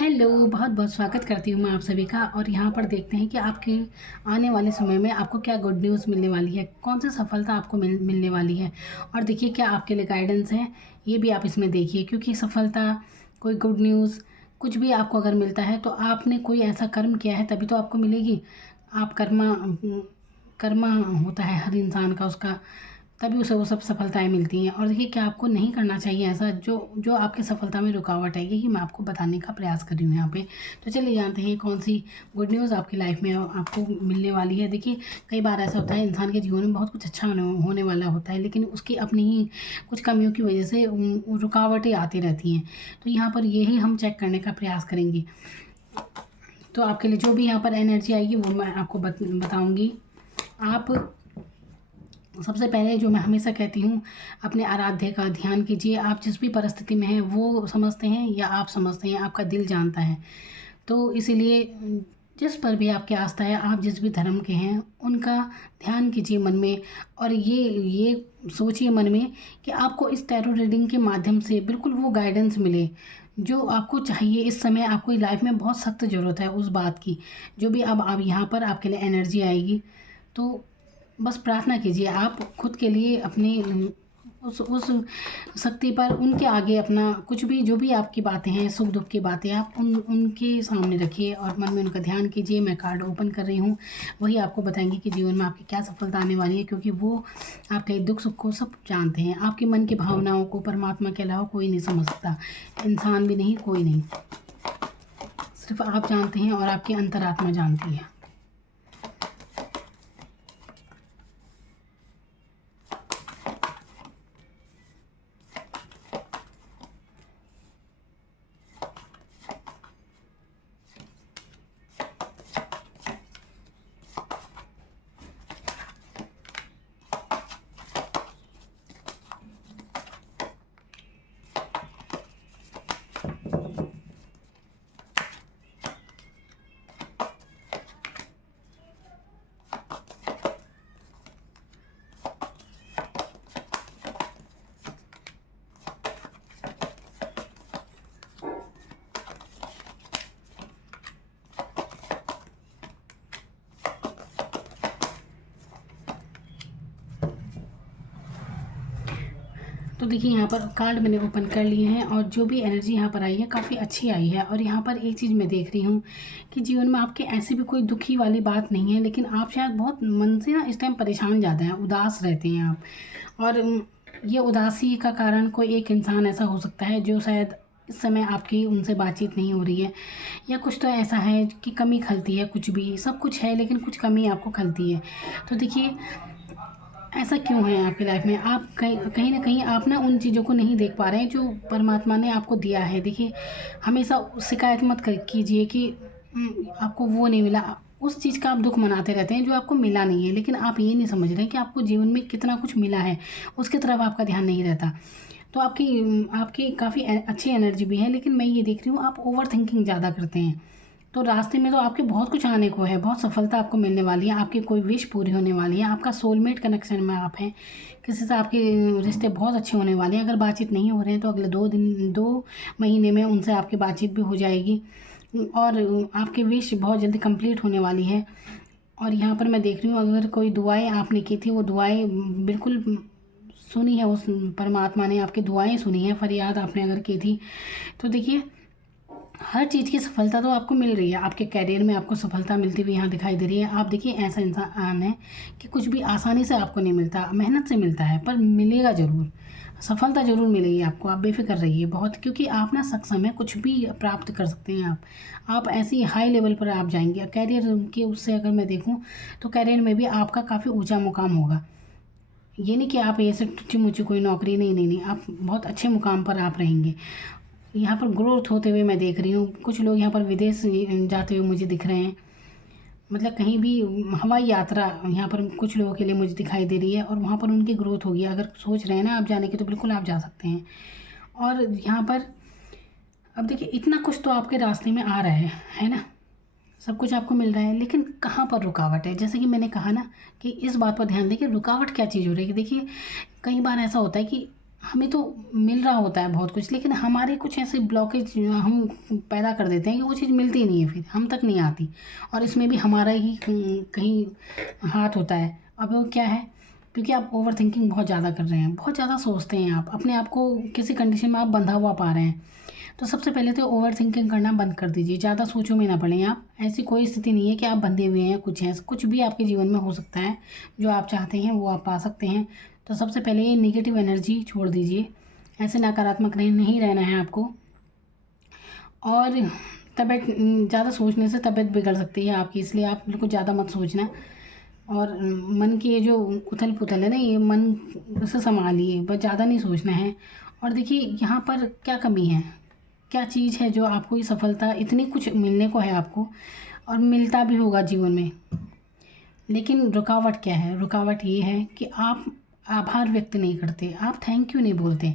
Hello, बहुत-बहुत स्वागत करती हूँ मैं आप सभी का और यहाँ पर देखते हैं कि आपके आने वाले समय में आपको क्या गुड न्यूज़ मिलने वाली है, कौन-सी सफलता आपको मिलने वाली है और देखिए क्या आपके लिए गाइडेंस है, ये भी आप इसमें देखिए क्योंकि सफलता, कोई गुड न्यूज़, कुछ भी आपको अगर मिलता है तो आपने कोई ऐसा कर्म किया है तभी तो आपको मिलेगी। आप कर्मा होता है हर इंसान का उसका, तभी उसे वो सब सफलताएँ मिलती हैं और देखिए क्या आपको नहीं करना चाहिए ऐसा जो जो आपकी सफलता में रुकावट है, यही मैं आपको बताने का प्रयास कर रही हूँ यहाँ पे। तो चलिए जानते हैं कौन-सी गुड न्यूज़ आपकी लाइफ़ में आपको मिलने वाली है। देखिए, कई बार ऐसा होता है इंसान के जीवन में बहुत कुछ अच्छा होने वाला होता है, लेकिन उसकी अपनी ही कुछ कमियों की वजह से रुकावटें आती रहती हैं। तो यहाँ पर यही हम चेक करने का प्रयास करेंगे। तो आपके लिए जो भी यहाँ पर एनर्जी आएगी वो मैं आपको बताऊँगी। आप सबसे पहले जो मैं हमेशा कहती हूँ, अपने आराध्य का ध्यान कीजिए। आप जिस भी परिस्थिति में हैं वो समझते हैं या आप समझते हैं, आपका दिल जानता है। तो इसीलिए जिस पर भी आपकी आस्था है, आप जिस भी धर्म के हैं, उनका ध्यान कीजिए मन में और ये सोचिए मन में कि आपको इस टैरो रीडिंग के माध्यम से बिल्कुल वो गाइडेंस मिले, जो आपको चाहिए। इस समय आपको लाइफ में बहुत सख्त ज़रूरत है उस बात की। जो भी अब आप यहाँ पर आपके लिए एनर्जी आएगी, तो बस प्रार्थना कीजिए आप खुद के लिए अपनी उस शक्ति पर उनके आगे अपना कुछ भी जो भी आपकी बातें हैं, सुख दुख की बातें आप उनके सामने रखिए और मन में उनका ध्यान कीजिए। मैं कार्ड ओपन कर रही हूँ, वही आपको बताएंगे कि जीवन में आपकी क्या सफलता आने वाली है, क्योंकि वो आपके दुख सुख को सब जानते हैं। आपके मन की भावनाओं को परमात्मा के अलावा कोई नहीं समझ सकता, इंसान भी नहीं, कोई नहीं, सिर्फ आप जानते हैं और आपकी अंतरात्मा जानती है। तो देखिए यहाँ पर कार्ड मैंने ओपन कर लिए हैं और जो भी एनर्जी यहाँ पर आई है काफ़ी अच्छी आई है। और यहाँ पर एक चीज़ मैं देख रही हूँ कि जीवन में आपके ऐसी भी कोई दुखी वाली बात नहीं है, लेकिन आप शायद बहुत मन से ना इस टाइम परेशान ज़्यादा हैं, उदास रहते हैं आप। और ये उदासी का कारण कोई एक इंसान ऐसा हो सकता है जो शायद इस समय आपकी उनसे बातचीत नहीं हो रही है, या कुछ तो ऐसा है कि कमी खलती है। कुछ भी सब कुछ है लेकिन कुछ कमी आपको खलती है। तो देखिए ऐसा क्यों है आपकी लाइफ में, आप कहीं ना कहीं आप ना उन चीज़ों को नहीं देख पा रहे हैं जो परमात्मा ने आपको दिया है। देखिए हमेशा शिकायत मत कीजिए कि आपको वो नहीं मिला। उस चीज़ का आप दुख मनाते रहते हैं जो आपको मिला नहीं है, लेकिन आप ये नहीं समझ रहे कि आपको जीवन में कितना कुछ मिला है, उसकी तरफ आपका ध्यान नहीं रहता। तो आपकी आपकी काफ़ी अच्छी एनर्जी भी है, लेकिन मैं ये देख रही हूँ आप ओवर थिंकिंग ज़्यादा करते हैं। तो रास्ते में तो आपके बहुत कुछ आने को है, बहुत सफलता आपको मिलने वाली है, आपकी कोई विश पूरी होने वाली है, आपका सोलमेट कनेक्शन में आप हैं, किसी से आपके रिश्ते बहुत अच्छे होने वाले हैं। अगर बातचीत नहीं हो रहे हैं तो अगले 2 महीने में उनसे आपकी बातचीत भी हो जाएगी और आपकी विश बहुत जल्दी कंप्लीट होने वाली है। और यहाँ पर मैं देख रही हूँ अगर कोई दुआएं आपने की थी, वो दुआएं बिल्कुल सुनी है, उस परमात्मा ने आपकी दुआएं सुनी है। फरियाद आपने अगर की थी तो देखिए हर चीज़ की सफलता तो आपको मिल रही है। आपके करियर में आपको सफलता मिलती हुई यहाँ दिखाई दे रही है। आप देखिए ऐसा इंसान है कि कुछ भी आसानी से आपको नहीं मिलता, मेहनत से मिलता है, पर मिलेगा ज़रूर, सफलता ज़रूर मिलेगी आपको। आप बेफिक्र रहिए बहुत, क्योंकि आप ना सक्षम है, कुछ भी प्राप्त कर सकते हैं आप ऐसी हाई लेवल पर आप जाएंगे। करियर के उससे अगर मैं देखूँ तो करियर में भी आपका काफ़ी ऊँचा मुकाम होगा। ये नहीं कि आप ऐसे टुच्ची मुच्ची कोई नौकरी, नहीं, आप बहुत अच्छे मुकाम पर आप रहेंगे। यहाँ पर ग्रोथ होते हुए मैं देख रही हूँ। कुछ लोग यहाँ पर विदेश जाते हुए मुझे दिख रहे हैं, मतलब कहीं भी हवाई यात्रा यहाँ पर कुछ लोगों के लिए मुझे दिखाई दे रही है और वहाँ पर उनकी ग्रोथ होगी। अगर सोच रहे हैं ना आप जाने की तो बिल्कुल आप जा सकते हैं। और यहाँ पर अब देखिए इतना कुछ तो आपके रास्ते में आ रहा है ना, सब कुछ आपको मिल रहा है, लेकिन कहाँ पर रुकावट है। जैसे कि मैंने कहा ना कि इस बात पर ध्यान दें कि रुकावट क्या चीज़ हो रही है। देखिए कई बार ऐसा होता है कि हमें तो मिल रहा होता है बहुत कुछ, लेकिन हमारे कुछ ऐसे ब्लॉकेज हम पैदा कर देते हैं कि वो चीज़ मिलती ही नहीं है, फिर हम तक नहीं आती। और इसमें भी हमारा ही कहीं हाथ होता है। अब वो क्या है, क्योंकि आप ओवर थिंकिंग बहुत ज़्यादा कर रहे हैं, बहुत ज़्यादा सोचते हैं, आप अपने आप को किसी कंडीशन में आप बंधा हुआ पा रहे हैं। तो सबसे पहले तो ओवर थिंकिंग करना बंद कर दीजिए, ज़्यादा सोचो में ना पड़ें आप। ऐसी कोई स्थिति नहीं है कि आप बंधे हुए हैं, कुछ है, कुछ भी आपके जीवन में हो सकता है। जो आप चाहते हैं वो आप पा सकते हैं। तो सबसे पहले ये नेगेटिव एनर्जी छोड़ दीजिए, ऐसे नकारात्मक नहीं रहना है आपको। और तबीयत ज़्यादा सोचने से तबीयत बिगड़ सकती है आपकी, इसलिए आप बिल्कुल ज़्यादा मत सोचना। और मन की ये जो उथल पुथल है ना, ये मन से संभालिए, बस ज़्यादा नहीं सोचना है। और देखिए यहाँ पर क्या कमी है, क्या चीज़ है जो आपको ये सफलता इतनी कुछ मिलने को है आपको, और मिलता भी होगा जीवन में, लेकिन रुकावट क्या है? रुकावट ये है कि आप आभार व्यक्त नहीं करते, आप थैंक यू नहीं बोलते।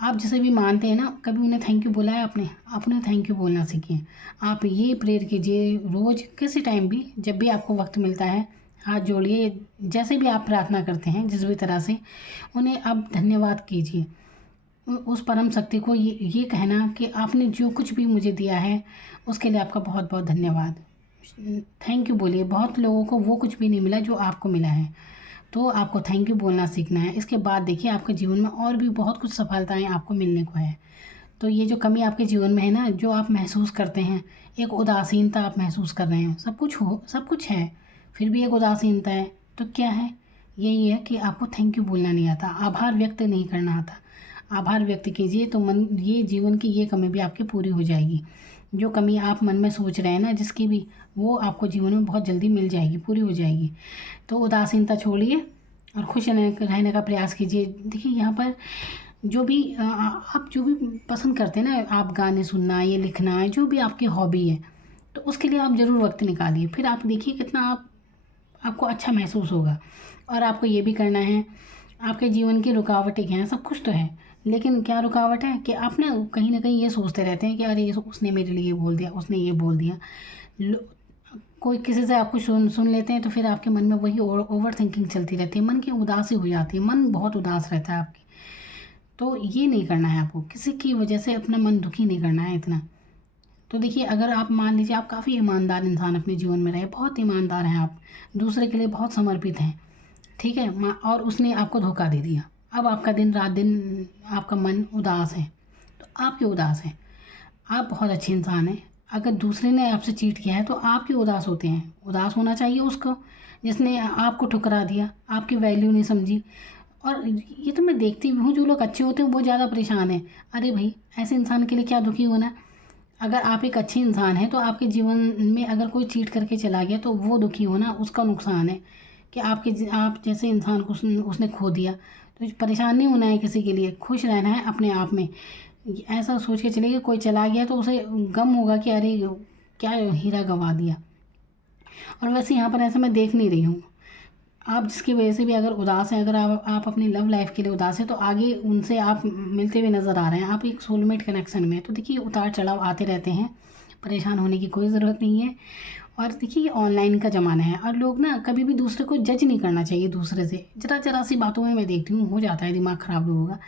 आप जिसे भी मानते हैं ना, कभी उन्हें थैंक यू बोला है आपने? आप उन्हें थैंक यू बोलना सीखिए। आप ये प्रेयर कीजिए रोज़, किसी टाइम भी, जब भी आपको वक्त मिलता है, हाथ जोड़िए, जैसे भी आप प्रार्थना करते हैं, जिस भी तरह से, उन्हें आप धन्यवाद कीजिए। उस परम शक्ति को ये कहना कि आपने जो कुछ भी मुझे दिया है उसके लिए आपका बहुत बहुत धन्यवाद, थैंक यू बोलिए। बहुत लोगों को वो कुछ भी नहीं मिला जो आपको मिला है, तो आपको थैंक यू बोलना सीखना है। इसके बाद देखिए आपके जीवन में और भी बहुत कुछ सफलताएं आपको मिलने को है। तो ये जो कमी आपके जीवन में है ना, जो आप महसूस करते हैं, एक उदासीनता आप महसूस कर रहे हैं, सब कुछ है, फिर भी एक उदासीनता है, तो क्या है? यही है कि आपको थैंक यू बोलना नहीं आता, आभार व्यक्त नहीं करना आता। आभार व्यक्त कीजिए तो ये जीवन की ये कमी भी आपकी पूरी हो जाएगी। जो कमी आप मन में सोच रहे हैं ना, जिसकी भी, वो आपको जीवन में बहुत जल्दी मिल जाएगी, पूरी हो जाएगी। तो उदासीनता छोड़िए और खुश रहने का प्रयास कीजिए। देखिए यहाँ पर जो भी आप जो भी पसंद करते हैं ना, आप गाने सुनना, ये लिखना, जो भी आपकी हॉबी है, तो उसके लिए आप ज़रूर वक्त निकालिए। फिर आप देखिए कितना आपको अच्छा महसूस होगा। और आपको ये भी करना है, आपके जीवन की रुकावटें क्या हैं? सब कुछ तो है, लेकिन क्या रुकावट है कि आप ना कहीं ये सोचते रहते हैं कि अरे उसने मेरे लिए ये बोल दिया, उसने ये बोल दिया। कोई किसी से आपको सुन लेते हैं तो फिर आपके मन में वही ओवर थिंकिंग चलती रहती है, मन की उदासी हो जाती है, मन बहुत उदास रहता है आपकी। तो ये नहीं करना है आपको, किसी की वजह से अपना मन दुखी नहीं करना है इतना। तो देखिए अगर आप मान लीजिए आप काफ़ी ईमानदार इंसान अपने जीवन में रहे, बहुत ईमानदार हैं आप, दूसरे के लिए बहुत समर्पित हैं, ठीक है, और उसने आपको धोखा दे दिया, अब आपका दिन आपका मन उदास है, तो आप क्यों उदास हैं? आप बहुत अच्छे इंसान हैं। अगर दूसरे ने आपसे चीट किया है तो आप क्यों उदास होते हैं? उदास होना चाहिए उसको जिसने आपको ठुकरा दिया, आपकी वैल्यू नहीं समझी। और ये तो मैं देखती भी हूँ, जो लोग अच्छे होते हैं वो ज़्यादा परेशान हैं। अरे भाई, ऐसे इंसान के लिए क्या दुखी होना? अगर आप एक अच्छे इंसान हैं तो आपके जीवन में अगर कोई चीट करके चला गया तो वो दुखी होना उसका नुकसान है कि आप जैसे इंसान को उसने खो दिया। तो परेशान नहीं होना है किसी के लिए, खुश रहना है अपने आप में। ऐसा सोच के चलिए कि कोई चला गया तो उसे गम होगा कि अरे क्या हीरा गंवा दिया। और वैसे यहाँ पर ऐसा मैं देख नहीं रही हूँ। आप जिसकी वजह से भी अगर उदास हैं, अगर आप अपनी लव लाइफ के लिए उदास हैं, तो आगे उनसे आप मिलते हुए नज़र आ रहे हैं, आप एक सोलमेट कनेक्शन में। तो देखिए उतार चढ़ाव आते रहते हैं, परेशान होने की कोई ज़रूरत नहीं है। और देखिए ये ऑनलाइन का ज़माना है और लोग ना कभी भी दूसरे को जज नहीं करना चाहिए दूसरे से। जरा सी बातों में मैं देखती हूँ हो जाता है दिमाग ख़राब लोगों का।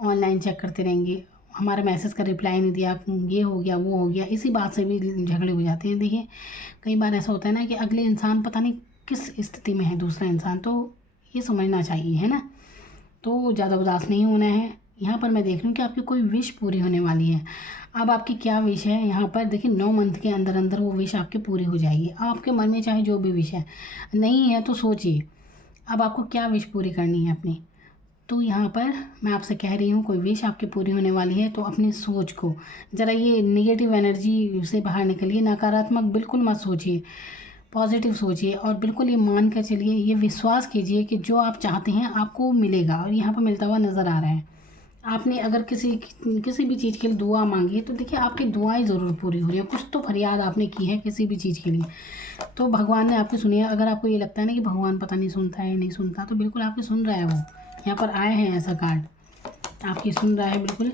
ऑनलाइन चेक करते रहेंगे, हमारे मैसेज का रिप्लाई नहीं दिया, ये हो गया वो हो गया, इसी बात से भी झगड़े हो जाते हैं। देखिए कई बार ऐसा होता है ना कि अगले इंसान पता नहीं किस स्थिति में है दूसरा इंसान, तो ये समझना चाहिए, है ना। तो ज़्यादा उदास नहीं होना है। यहाँ पर मैं देख रही हूँ कि आपकी कोई विश पूरी होने वाली है। अब आपकी क्या विश है, यहाँ पर देखिए 9 मंथ के अंदर अंदर वो विश आपकी पूरी हो जाएगी। अब आपके मन में चाहे जो भी विश है, नहीं है तो सोचिए अब आपको क्या विश पूरी करनी है अपनी। तो यहाँ पर मैं आपसे कह रही हूँ कोई विश आपकी पूरी होने वाली है, तो अपनी सोच को ज़रा, ये नेगेटिव एनर्जी से बाहर निकलिए, नकारात्मक बिल्कुल मत सोचिए, पॉजिटिव सोचिए और बिल्कुल ये मान कर चलिए, ये विश्वास कीजिए कि जो आप चाहते हैं आपको मिलेगा और यहाँ पर मिलता हुआ नज़र आ रहा है। आपने अगर किसी भी चीज़ के लिए दुआ मांगी है तो देखिए आपकी दुआएं ज़रूर पूरी हो रही हैं, कुछ तो फरियाद आपने की है किसी भी चीज़ के लिए, तो भगवान ने आपकी सुनी है। अगर आपको ये लगता है ना कि भगवान पता नहीं सुनता है, नहीं सुनता, तो बिल्कुल आपकी सुन रहा है। वो यहाँ पर आए हैं, ऐसा कार्ड आपकी सुन रहा है बिल्कुल।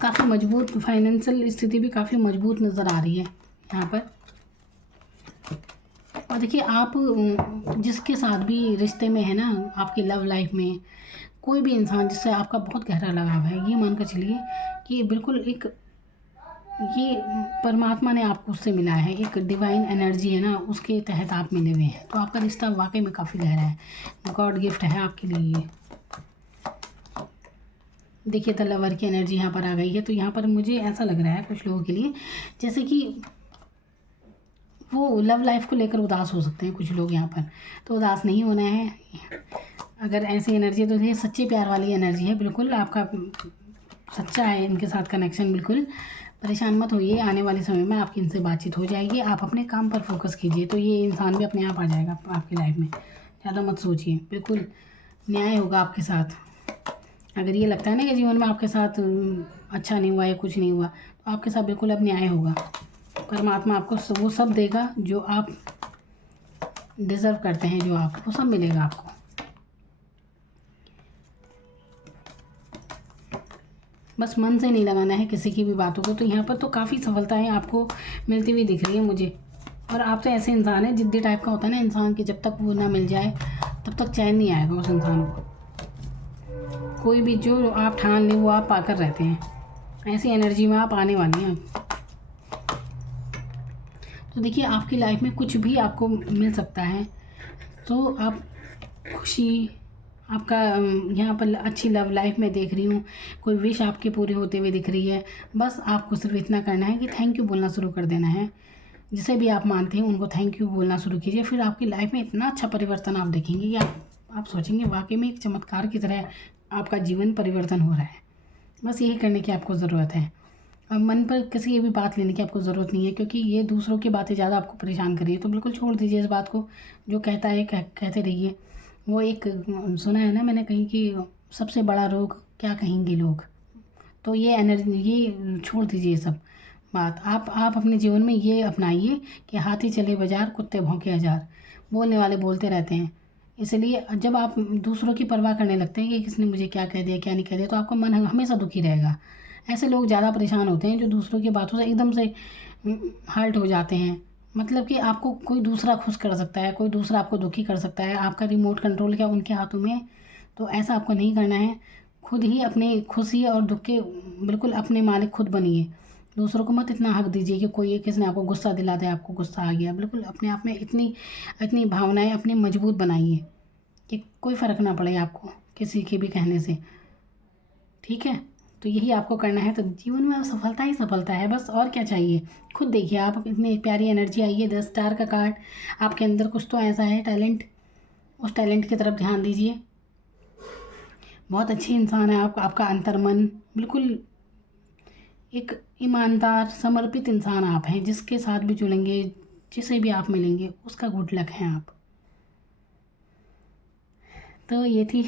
काफ़ी मजबूत फाइनेंशियल स्थिति भी काफ़ी मजबूत नज़र आ रही है यहाँ पर। और देखिए आप जिसके साथ भी रिश्ते में है ना, आपकी लव लाइफ में कोई भी इंसान जिससे आपका बहुत गहरा लगाव है, ये मान कर चलिए कि बिल्कुल एक ये परमात्मा ने आपको उससे मिला है, एक डिवाइन एनर्जी है ना, उसके तहत आप मिले हुए हैं। तो आपका रिश्ता वाकई में काफ़ी गहरा है, गॉड गिफ्ट है आपके लिए। देखिए द लवर की एनर्जी यहाँ पर आ गई है। तो यहाँ पर मुझे ऐसा लग रहा है कुछ लोगों के लिए जैसे कि वो लव लाइफ को लेकर उदास हो सकते हैं कुछ लोग यहाँ पर। तो उदास नहीं होना है। अगर ऐसी एनर्जी है तो ये सच्चे प्यार वाली एनर्जी है, बिल्कुल आपका सच्चा है इनके साथ कनेक्शन। बिल्कुल परेशान मत होइए, आने वाले समय में आपकी इनसे बातचीत हो जाएगी। आप अपने काम पर फोकस कीजिए तो ये इंसान भी अपने आप आ जाएगा आपकी लाइफ में। ज़्यादा मत सोचिए, बिल्कुल न्याय होगा आपके साथ। अगर ये लगता है ना कि जीवन में आपके साथ अच्छा नहीं हुआ या कुछ नहीं हुआ, तो आपके साथ बिल्कुल अब न्याय होगा। परमात्मा आपको वो सब देगा जो आप डिज़र्व करते हैं, जो आप वो सब मिलेगा आपको। बस मन से नहीं लगाना है किसी की भी बातों को। तो यहाँ पर तो काफ़ी सफलताएं आपको मिलती हुई दिख रही है मुझे। और आप तो ऐसे इंसान है, जिद्दी टाइप का होता है ना इंसान की, जब तक वो ना मिल जाए तब तक चैन नहीं आएगा उस इंसान को। कोई भी जो आप ठान लें वो आप पाकर रहते हैं। ऐसी एनर्जी में आप आने वाली हैं। तो देखिए आपकी लाइफ में कुछ भी आपको मिल सकता है। तो आप खुशी आपका यहाँ पर अच्छी लव लाइफ में देख रही हूँ, कोई विश आपके पूरे होते हुए दिख रही है। बस आपको सिर्फ इतना करना है कि थैंक यू बोलना शुरू कर देना है। जिसे भी आप मानते हैं उनको थैंक यू बोलना शुरू कीजिए। फिर आपकी लाइफ में इतना अच्छा परिवर्तन आप देखेंगे कि आप सोचेंगे वाकई में एक चमत्कार की तरह आपका जीवन परिवर्तन हो रहा है। बस यही करने की आपको ज़रूरत है। अब मन पर किसी की भी बात लेने की आपको ज़रूरत नहीं है, क्योंकि ये दूसरों की बातें ज़्यादा आपको परेशान कर रही है। तो बिल्कुल छोड़ दीजिए इस बात को। जो कहता है कहते रहिए। वो एक सुना है ना मैंने कहीं कि सबसे बड़ा रोग क्या कहेंगे लोग। तो ये एनर्जी ये छोड़ दीजिए सब बात। आप अपने जीवन में ये अपनाइए कि हाथी चले बाजार कुत्ते भौंके हजार। बोलने वाले बोलते रहते हैं। इसलिए जब आप दूसरों की परवाह करने लगते हैं कि किसने मुझे क्या कह दिया क्या नहीं कह दिया, तो आपका मन हमेशा दुखी रहेगा। ऐसे लोग ज़्यादा परेशान होते हैं जो दूसरों की बातों से एकदम से हर्ट हो जाते हैं। मतलब कि आपको कोई दूसरा खुश कर सकता है, कोई दूसरा आपको दुखी कर सकता है। आपका रिमोट कंट्रोल क्या उनके हाथों में है। तो ऐसा आपको नहीं करना है। खुद ही अपने खुशी और दुख के बिल्कुल अपने मालिक खुद बनिए। दूसरों को मत इतना हक दीजिए कि कोई किसने आपको गुस्सा दिला दे, आपको गुस्सा आ गया। बिल्कुल अपने आप में इतनी इतनी भावनाएं अपनी मजबूत बनाइए कि कोई फ़र्क ना पड़े आपको किसी के भी कहने से। ठीक है, तो यही आपको करना है। तो जीवन में सफलता ही सफलता है बस, और क्या चाहिए। खुद देखिए आप इतनी प्यारी एनर्जी आई है, 10 स्टार का कार्ड। आपके अंदर कुछ तो ऐसा है टैलेंट, उस टैलेंट की तरफ ध्यान दीजिए। बहुत अच्छी इंसान है आप। आपका अंतर्मन बिल्कुल एक ईमानदार समर्पित इंसान आप हैं। जिसके साथ भी जुड़ेंगे, जिसे भी आप मिलेंगे, उसका गुड लक है आप। तो ये थी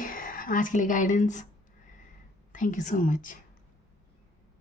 आज के लिए guidance. Thank you so much.